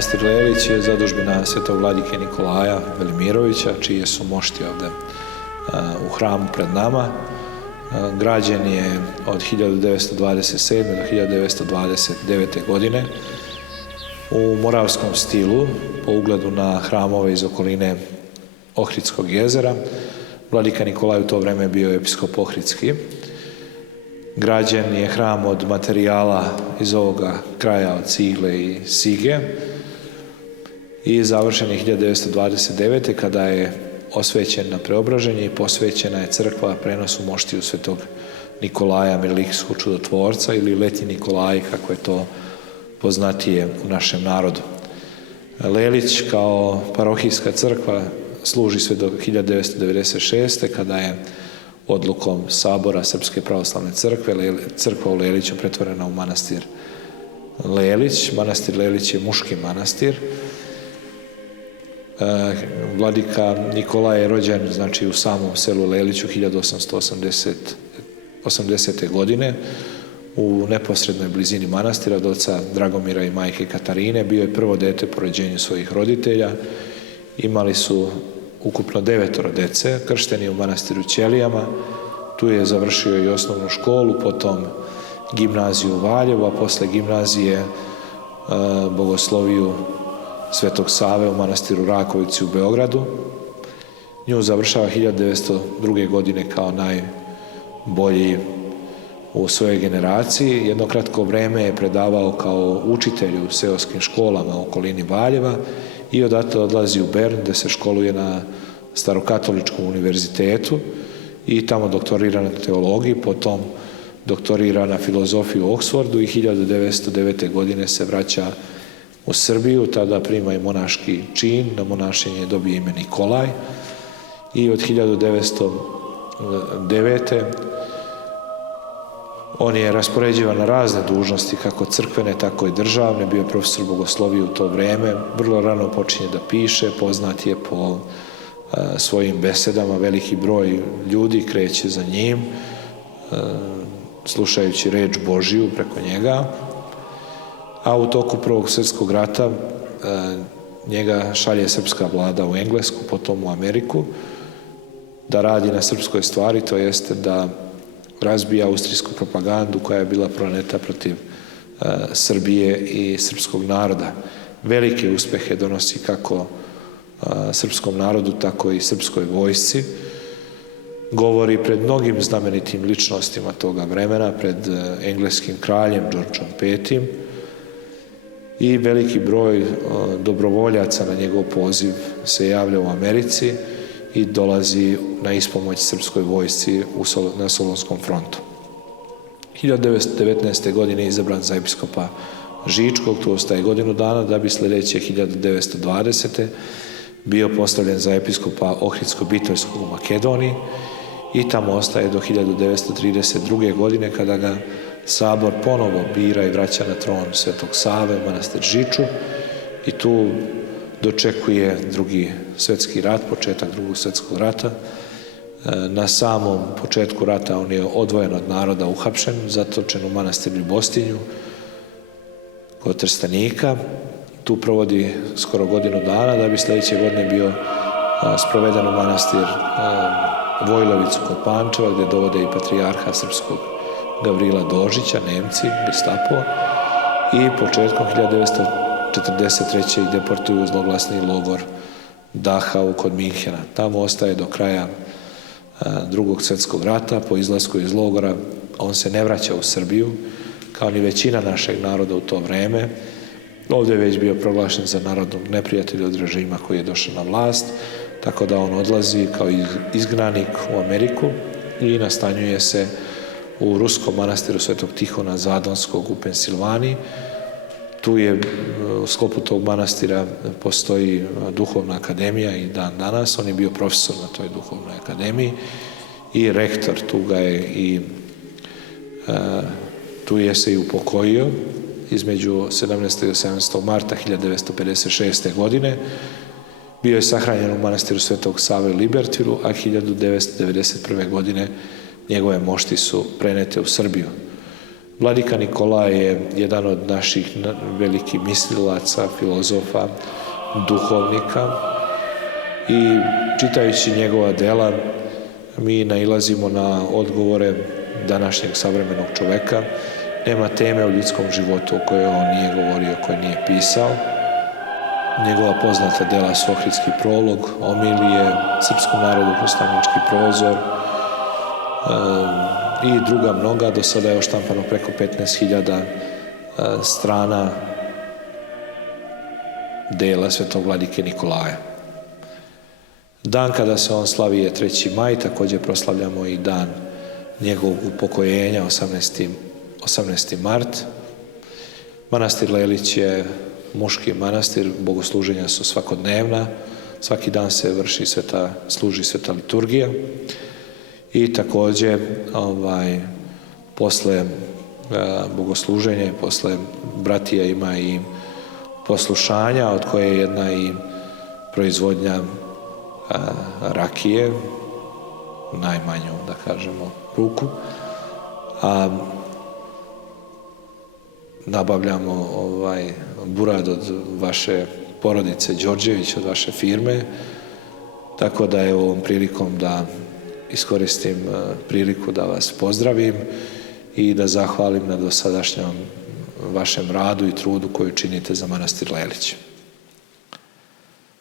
Manastir Lelić je zadužbina svetog vladike Nikolaja Velimirovića, čije su mošti ovde u hramu pred nama. Građen je od 1927. do 1929. godine u moravskom stilu, po ugledu na hramove iz okoline Ohridskog jezera. Vladika Nikolaj u to vreme bio episkop ohridski. Građen je hram od materijala iz ovoga kraja, od cigle i sige, i završen je 1929. kada je osvećen na preobraženje i posvećena je crkva prenosu moštiju svetog Nikolaja Mirolikijskog čudotvorca, ili Letnji Nikolaj, kako je to poznatije u našem narodu. Lelić kao parohijska crkva služi sve do 1996. kada je odlukom Sabora Srpske pravoslavne crkve crkva u Leliću pretvorena u manastir Lelić. Manastir Lelić je muški manastir. Vladika Nikolaj je rođen, znači, u samom selu Leliću 1880. godine u neposrednoj blizini manastira od oca Dragomira i majke Katarine. Bio je prvo dete po rođenju svojih roditelja. Imali su ukupno 9 dece, kršteni u manastiru Ćelijama. Tu je završio i osnovnu školu, potom gimnaziju u Valjevu, a posle gimnazije bogosloviju Svetog Save u manastiru Rakovici u Beogradu. Nju završava 1902. godine kao najbolji u svojoj generaciji. Jedno kratko vreme je predavao kao učitelj u seoskim školama u okolini Valjeva i odatle odlazi u Bern, gde se školuje na Starokatoličkom univerzitetu i tamo doktorira na teologiji, potom doktorira na filozofiju u Oksfordu i 1909. godine se vraća u Srbiju, tada prima i monaški čin, na monašenje dobije ime Nikolaj i od 1909. on je raspoređivan na razne dužnosti, kako crkvene, tako i državne. Bio je profesor bogoslovije u to vreme, vrlo rano počinje da piše, poznat je po svojim besedama, veliki broj ljudi kreće za njim, slušajući reč Božiju preko njega. A u toku Prvog svjetskog rata njega šalje srpska vlada u Englesku, potom u Ameriku, da radi na srpskoj stvari, to jeste da razbija austrijsku propagandu koja je bila proneta protiv Srbije i srpskog naroda. Velike uspehe donosi kako srpskom narodu, tako i srpskoj vojsci. Govori pred mnogim znamenitim ličnostima toga vremena, pred engleskim kraljem Đorđom V. I veliki broj dobrovoljaca na njegov poziv se javlja u Americi i dolazi na ispomoć srpskoj vojsci na Solonskom frontu. 1919. godine je izabran za episkopa Žičkog, tu ostaje godinu dana, da bi sledeće 1920. bio postavljen za episkopa Ohridsko-Bitojskog u Makedoniji i tamo ostaje do 1932. godine, kada ga Sabor ponovo bira i vraća na tron Svetog Save u manastir Žiču i tu dočekuje Drugi svetski rat, početak Drugog svetskog rata. Na samom početku rata on je odvojen od naroda, uhapšen, zatočen u manastir Ljubostinju kod Trstenika. Tu provodi skoro godinu dana, da bi sledeće godine bio sproveden u manastir Vojlovicu kod Pančeva, gde dovode i patrijarha srpskog Gavrila Dožića, Nemci, Gestapo, i početkom 1943. ih deportuju u zloglasni logor Dachau kod Minhena. Tamo ostaje do kraja Drugog svjetskog rata. Po izlasku iz logora on se ne vraća u Srbiju, kao ni većina našeg naroda u to vreme. Ovdje je već bio proglašen za narodnog neprijatelja od režima koji je došao na vlast, tako da on odlazi kao izgnanik u Ameriku i nastanjuje se u ruskom manastiru Svetog Tihona Zadonskog u Pensilvaniji. Tu je u sklopu tog manastira postoji duhovna akademija i dan danas. On je bio profesor na toj duhovnoj akademiji i rektor. Tu ga je i tu je se i upokojio između 17. i 18. marta 1956. godine. Bio je sahranjen u manastiru Svetog Save u Libertvilu, a 1991. godine njegove mošti su prenete u Srbiju. Vladika Nikolaj je jedan od naših velikih mislilaca, filozofa, duhovnika i čitajući njegova dela mi nailazimo na odgovore današnjeg savremenog čoveka. Nema teme u ljudskom životu o kojoj on nije govorio, koje nije pisao. Njegova poznata dela su Ohridski prolog, Omilije, Srpskom narodu poslanički prozor i druga mnoga. Do sada je oštampano preko 15.000 strana dela svetog vladike Nikolaja. Dan kada se on slavi je 3. maj, također proslavljamo i dan njegovog upokojenja, 18. mart. Manastir Lelić je muški manastir, bogosluženja su svakodnevna, svaki dan se služi sveta liturgija i također posle bogosluženja i posle bratija ima i poslušanja, od koje je jedna i proizvodnja rakije, najmanju, da kažemo, ruku, a nabavljamo burad od vaše porodice Đorđević, od vaše firme, tako da je ovom prilikom da iskoristim priliku da vas pozdravim i da zahvalim na dosadašnjem vašem radu i trudu koju činite za manastir Lelić.